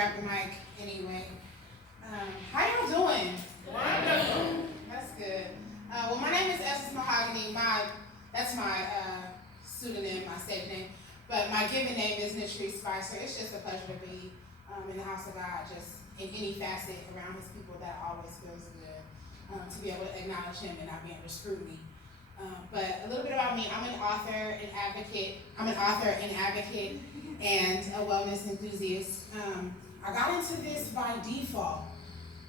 grab the mic anyway. How y'all doing? Wonderful. That's good. Well, my name is Essence Mahogany. That's my pseudonym, my stage name. But my given name is Nitrice Spicer. It's just a pleasure to be in the house of God, just in any facet around his people. That always feels good, to be able to acknowledge him and not be under scrutiny. But a little bit about me. I'm an author, an advocate, and a wellness enthusiast. I got into this by default.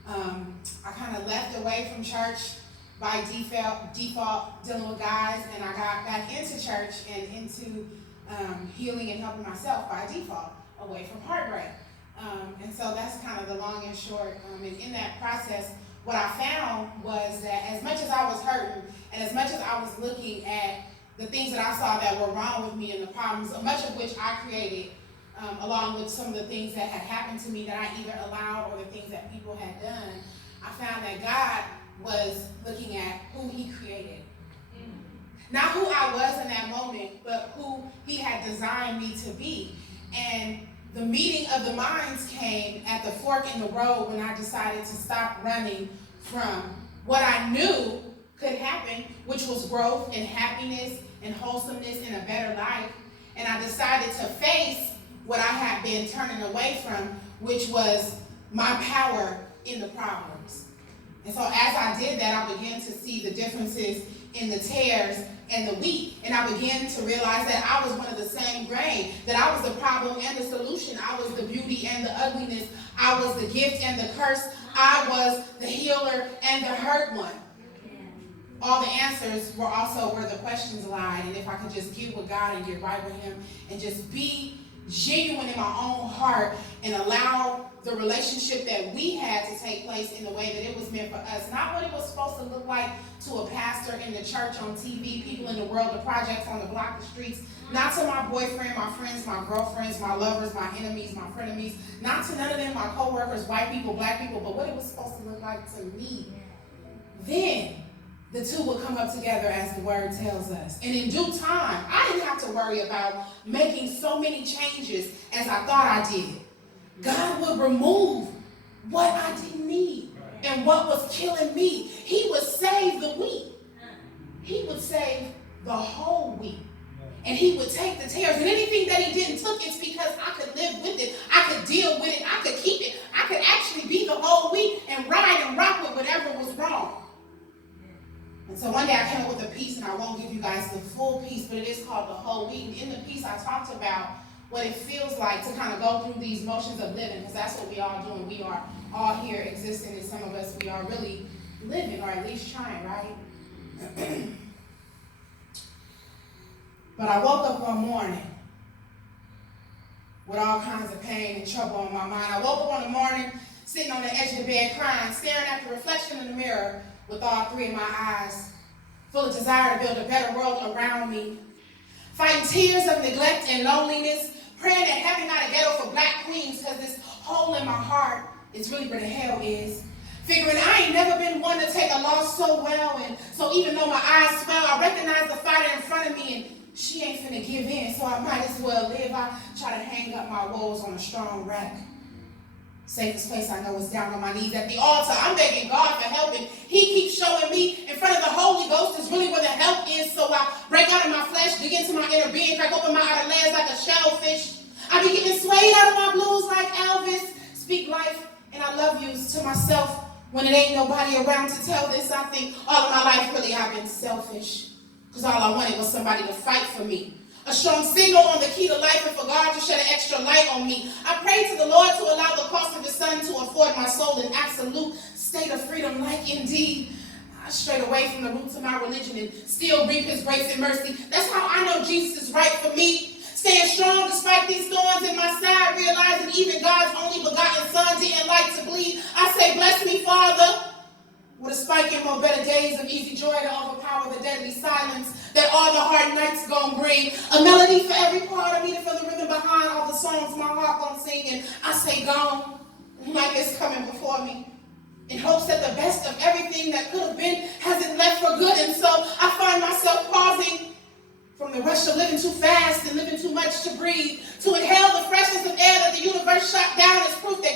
I kind of left away from church by default dealing with guys, and I got back into church and into healing and helping myself by default, away from heartbreak. And so that's kind of the long and short. And in that process, what I found was that as much as I was hurting, and as much as I was looking at the things that I saw that were wrong with me and the problems, much of which I created, along with some of the things that had happened to me that I either allowed or the things that people had done, I found that God was looking at who he created. Not who I was in that moment, but who he had designed me to be. And the meeting of the minds came at the fork in the road when I decided to stop running from what I knew could happen, which was growth and happiness and wholesomeness and a better life. And I decided to face what I had been turning away from, which was my power in the problems. And so as I did that, I began to see the differences in the tares and the wheat. And I began to realize that I was one of the same grain, that I was the problem and the solution. I was the beauty and the ugliness. I was the gift and the curse. I was the healer and the hurt one. All the answers were also where the questions lied. And if I could just get with God and get right with him and just be genuine in my own heart and allow the relationship that we had to take place in the way that it was meant for us. Not what it was supposed to look like to a pastor in the church, on TV, people in the world, the projects on the block, the streets. Not to my boyfriend, my friends, my girlfriends, my lovers, my enemies, my frenemies. Not to none of them, my co-workers, white people, black people, but what it was supposed to look like to me. Then the two will come up together as the word tells us. And in due time, I didn't have to worry about making so many changes as I thought I did. God would remove what I didn't need and what was killing me. He would save the wheat. He would save the whole wheat. And he would take the tares. And anything that he didn't took, it's because I could live with it. I could deal with it. I could keep it. I could actually be the whole wheat and ride and rock with whatever was wrong. And so one day I came up with a piece, and I won't give you guys the full piece, but it is called The Whole Wheat. And in the piece, I talked about what it feels like to kind of go through these motions of living, because that's what we all do, and we are all here existing, and some of us, we are really living, or at least trying, right? But I woke up one morning with all kinds of pain and trouble on my mind. I woke up one morning sitting on the edge of the bed crying, staring at the reflection in the mirror with all three of my eyes, full of desire to build a better world around me, fighting tears of neglect and loneliness, praying that heaven got a ghetto for black queens, because this hole in my heart is really where the hell is. Figuring I ain't never been one to take a loss so well, and so even though my eyes swell, I recognize the fighter in front of me, and she ain't finna give in, so I might as well live. I try to hang up my woes on a strong rack. Safest place I know is down on my knees at the altar. I'm begging God for help, and he keeps showing me in front of the Holy Ghost is really where the help is. So I break out of my flesh, dig into my inner being, crack open my outer layers like a shellfish. I be getting swayed out of my blues like Elvis. Speak life and I love yous to myself when it ain't nobody around to tell this. I think all of my life really I've been selfish, because all I wanted was somebody to fight for me. A strong signal on the key to life, and for God to shed an extra light on me. I pray to the Lord to allow the cost of his son to afford my soul an absolute state of freedom, like indeed I strayed away from the roots of my religion and still reap his grace and mercy. That's how I know Jesus is right for me. Staying strong despite these thorns in my side, realizing even God's only begotten son didn't like to bleed. I say, bless me, Father, with a spike in more better days of easy joy to overpower the deadly silence that all the hard nights gon' bring. A melody for every part of me to feel the rhythm behind all the songs my heart gon' sing. And I say gone, like it's coming before me, in hopes that the best of everything that could have been hasn't left for good. And so I find myself pausing from the rush of living too fast and living too much to breathe, to inhale the freshness of air that the universe shot down as proof that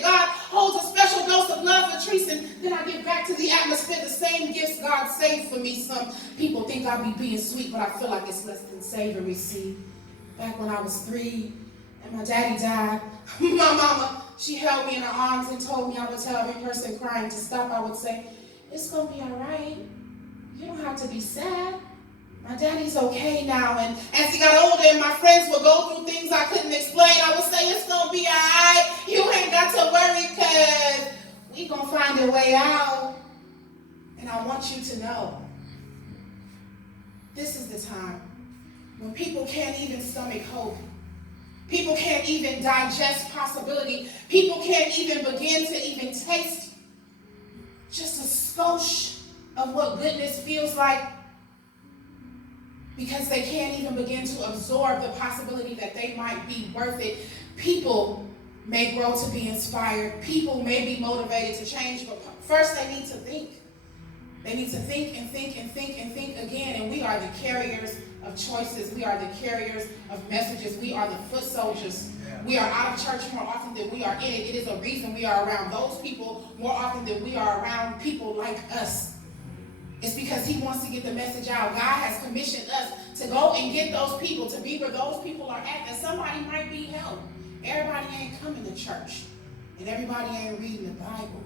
God saved for me. Some people think I be being sweet, but I feel like it's less than savory. See, back when I was 3 and my daddy died, my mama, she held me in her arms and told me I would tell every person crying to stop. I would say, it's gonna be all right. You don't have to be sad. My daddy's okay now. And as he got older and my friends would go through things I couldn't explain, I would say, it's gonna be all right. You ain't got to worry, because we gonna find a way out. And I want you to know, this is the time when people can't even stomach hope. People can't even digest possibility. People can't even begin to even taste just a skosh of what goodness feels like, because they can't even begin to absorb the possibility that they might be worth it. People may grow to be inspired. People may be motivated to change, but first they need to think. They need to think and think and think and think again. And we are the carriers of choices. We are the carriers of messages. We are the foot soldiers. We are out of church more often than we are in it. It is a reason we are around those people more often than we are around people like us. It's because he wants to get the message out. God has commissioned us to go and get those people, to be where those people are at. And somebody might be helped. Everybody ain't coming to church. And everybody ain't reading the Bible.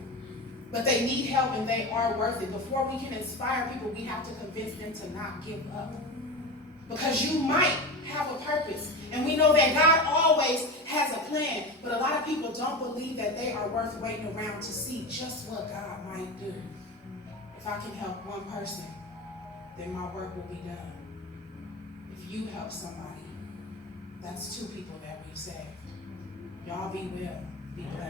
But they need help and they are worth it. Before we can inspire people, we have to convince them to not give up. Because you might have a purpose. And we know that God always has a plan. But a lot of people don't believe that they are worth waiting around to see just what God might do. If I can help one person, then my work will be done. If you help somebody, that's 2 people that we've saved. Y'all be well. Be blessed.